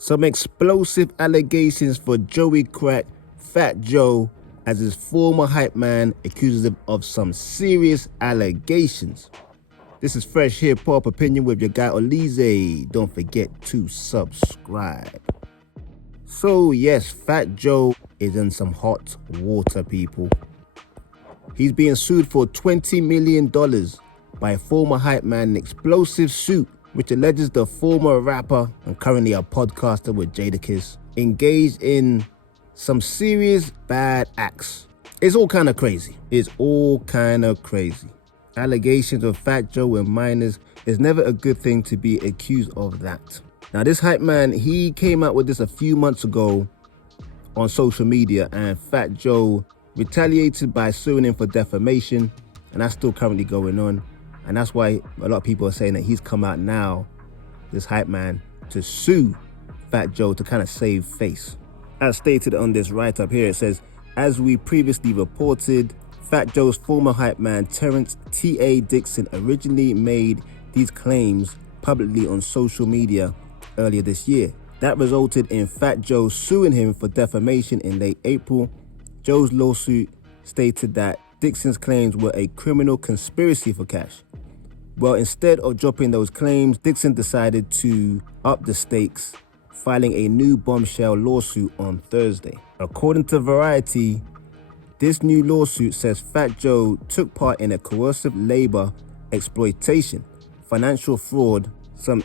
Some explosive allegations for Joey Crack, Fat Joe, as his former hype man accuses him of some serious allegations. This is Fresh Hip Hop Opinion with your guy Oleezeh. Don't forget to subscribe. So yes, Fat Joe is in some hot water, people. He's being sued for $20 million by a former hype man in an explosive suit which alleges the former rapper and currently a podcaster with Jadakiss engaged in some serious bad acts. It's all kind of crazy. Allegations of Fat Joe and minors is never a good thing to be accused of that. Now this hype man, he came out with this a few months ago on social media, and Fat Joe retaliated by suing him for defamation, and that's still currently going on. And that's why a lot of people are saying that he's come out now, this hype man, to sue Fat Joe to kind of save face. As stated on this write-up here, it says, as we previously reported, Fat Joe's former hype man Terrence T.A. Dixon originally made these claims publicly on social media earlier this year. That resulted in Fat Joe suing him for defamation in late April. Joe's lawsuit stated that Dixon's claims were a criminal conspiracy for cash. Well, instead of dropping those claims, Dixon decided to up the stakes, filing a new bombshell lawsuit on Thursday. According to Variety, this new lawsuit says Fat Joe took part in a coercive labor exploitation, financial fraud, some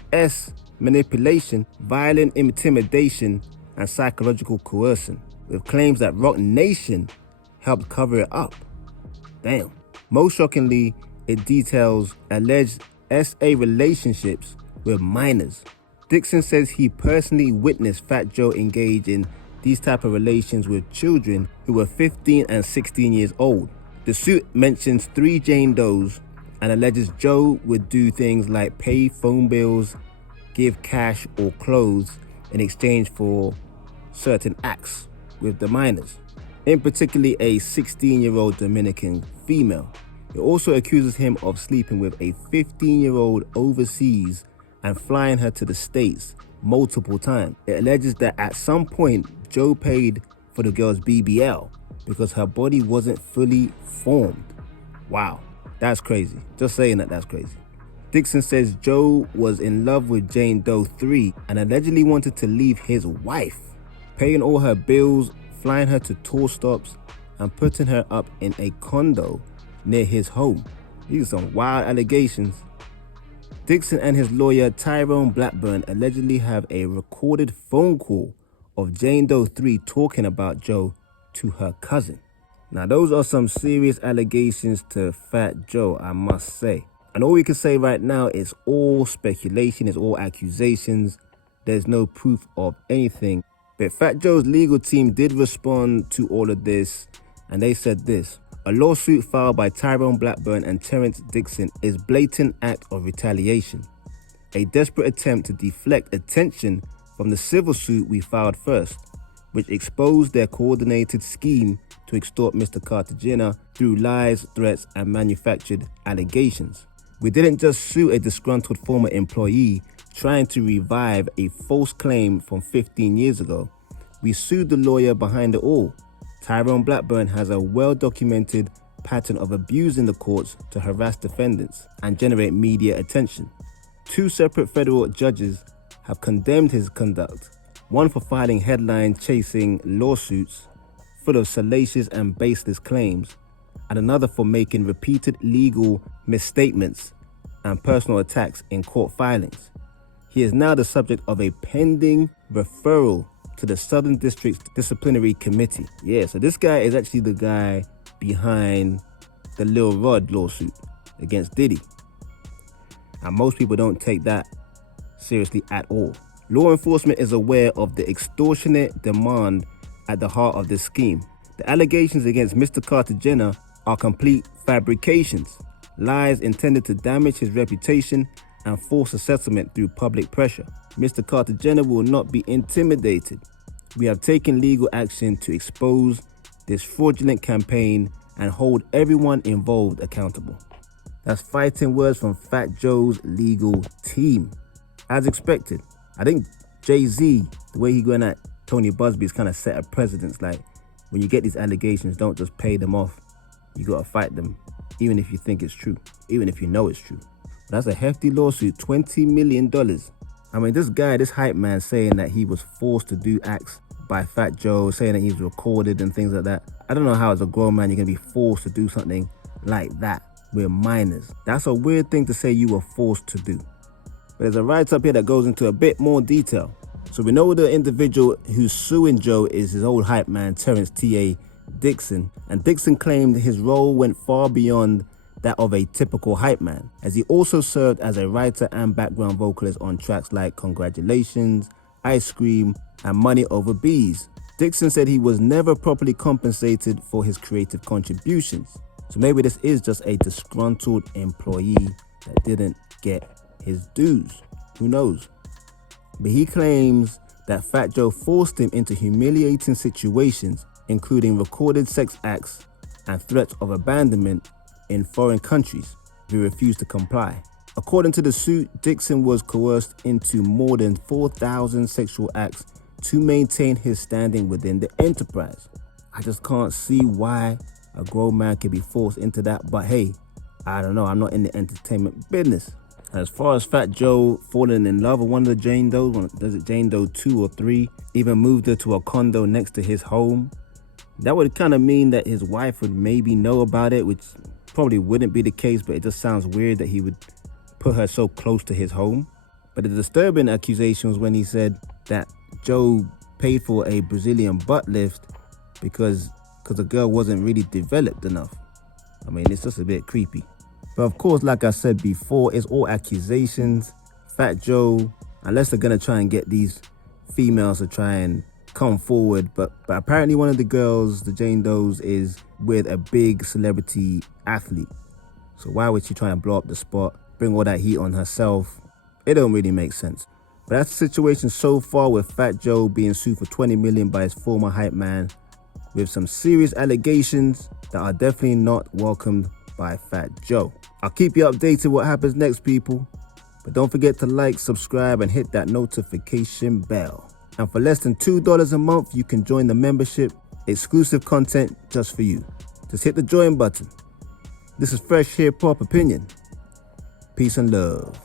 manipulation, violent intimidation, and psychological coercion, with claims that Roc Nation helped cover it up. Damn. Most shockingly, it details alleged SA relationships with minors. Dixon says he personally witnessed Fat Joe engage in these type of relations with children who were 15 and 16 years old. The suit mentions 3 Jane Does and alleges Joe would do things like pay phone bills, give cash or clothes in exchange for certain acts with the minors, in particular a 16-year-old Dominican female. It also accuses him of sleeping with a 15-year-old overseas and flying her to the States multiple times. It alleges that at some point, Joe paid for the girl's BBL because her body wasn't fully formed. Wow, that's crazy. Just saying that's crazy. Dixon says Joe was in love with Jane Doe 3 and allegedly wanted to leave his wife, paying all her bills, flying her to tour stops, and putting her up in a condo near his home. These are some wild allegations. Dixon and his lawyer Tyrone Blackburn allegedly have a recorded phone call of Jane Doe 3 talking about Joe to her cousin. Now those are some serious allegations to Fat Joe, I must say. And all we can say right now is all speculation, it's all accusations. There's no proof of anything. But Fat Joe's legal team did respond to all of this, and they said this: a lawsuit filed by Tyrone Blackburn and Terrence Dixon is blatant act of retaliation, a desperate attempt to deflect attention from the civil suit we filed first, which exposed their coordinated scheme to extort Mr. Cartagena through lies, threats, and manufactured allegations. We didn't just sue a disgruntled former employee trying to revive a false claim from 15 years ago. We sued the lawyer behind it all. Tyrone Blackburn has a well-documented pattern of abusing the courts to harass defendants and generate media attention. 2 separate federal judges have condemned his conduct, one for filing headline-chasing lawsuits full of salacious and baseless claims, and another for making repeated legal misstatements and personal attacks in court filings. He is now the subject of a pending referral to the Southern District's Disciplinary Committee. Yeah, so this guy is actually the guy behind the Lil Rod lawsuit against Diddy. And most people don't take that seriously at all. Law enforcement is aware of the extortionate demand at the heart of this scheme. The allegations against Mr. Cartagena are complete fabrications, lies intended to damage his reputation and force a settlement through public pressure. Mr. Cartagena will not be intimidated. We have taken legal action to expose this fraudulent campaign and hold everyone involved accountable. That's fighting words from Fat Joe's legal team. As expected, I think Jay-Z, the way he going at Tony Busby is kind of set a precedence. Like, when you get these allegations, don't just pay them off. You gotta fight them, even if you think it's true, even if you know it's true. That's a hefty lawsuit, $20 million. I mean, this guy, this hype man, saying that he was forced to do acts by Fat Joe, saying that he's recorded and things like that. I don't know how as a grown man you're gonna be forced to do something like that with minors. That's a weird thing to say you were forced to do. But there's a write-up here that goes into a bit more detail. So we know the individual who's suing Joe is his old hype man, Terrence T.A. Dixon. And Dixon claimed his role went far beyond that of a typical hype man, as he also served as a writer and background vocalist on tracks like Congratulations, Ice Cream, and Money Over Bees. Dixon said he was never properly compensated for his creative contributions. So maybe this is just a disgruntled employee that didn't get his dues. Who knows? But he claims that Fat Joe forced him into humiliating situations, including recorded sex acts and threats of abandonment in foreign countries if he refused to comply. According to the suit, Dixon was coerced into more than 4,000 sexual acts to maintain his standing within the enterprise. I just can't see why a grown man can be forced into that, but hey, I don't know, I'm not in the entertainment business. As far as Fat Joe falling in love with one of the Jane Does, does it Jane Doe 2 or 3, even moved her to a condo next to his home, that would kind of mean that his wife would maybe know about it, which probably wouldn't be the case, but it just sounds weird that he would put her so close to his home. But the disturbing accusation was when he said that Joe paid for a Brazilian butt lift because the girl wasn't really developed enough. I mean, it's just a bit creepy. But of course, like I said before, it's all accusations. Fat Joe, unless they're gonna try and get these females to try and come forward, but apparently one of the girls, the Jane Does, is with a big celebrity athlete. So why would she try and blow up the spot, bring all that heat on herself? It don't really make sense. But that's the situation so far, with Fat Joe being sued for $20 million by his former hype man, with some serious allegations that are definitely not welcomed by Fat Joe. I'll keep you updated what happens next, people. But don't forget to like, subscribe, and hit that notification bell. And for less than $2 a month, you can join the membership. Exclusive content just for you. Just hit the join button. This is Fresh Hip Hop Opinion. Peace and love.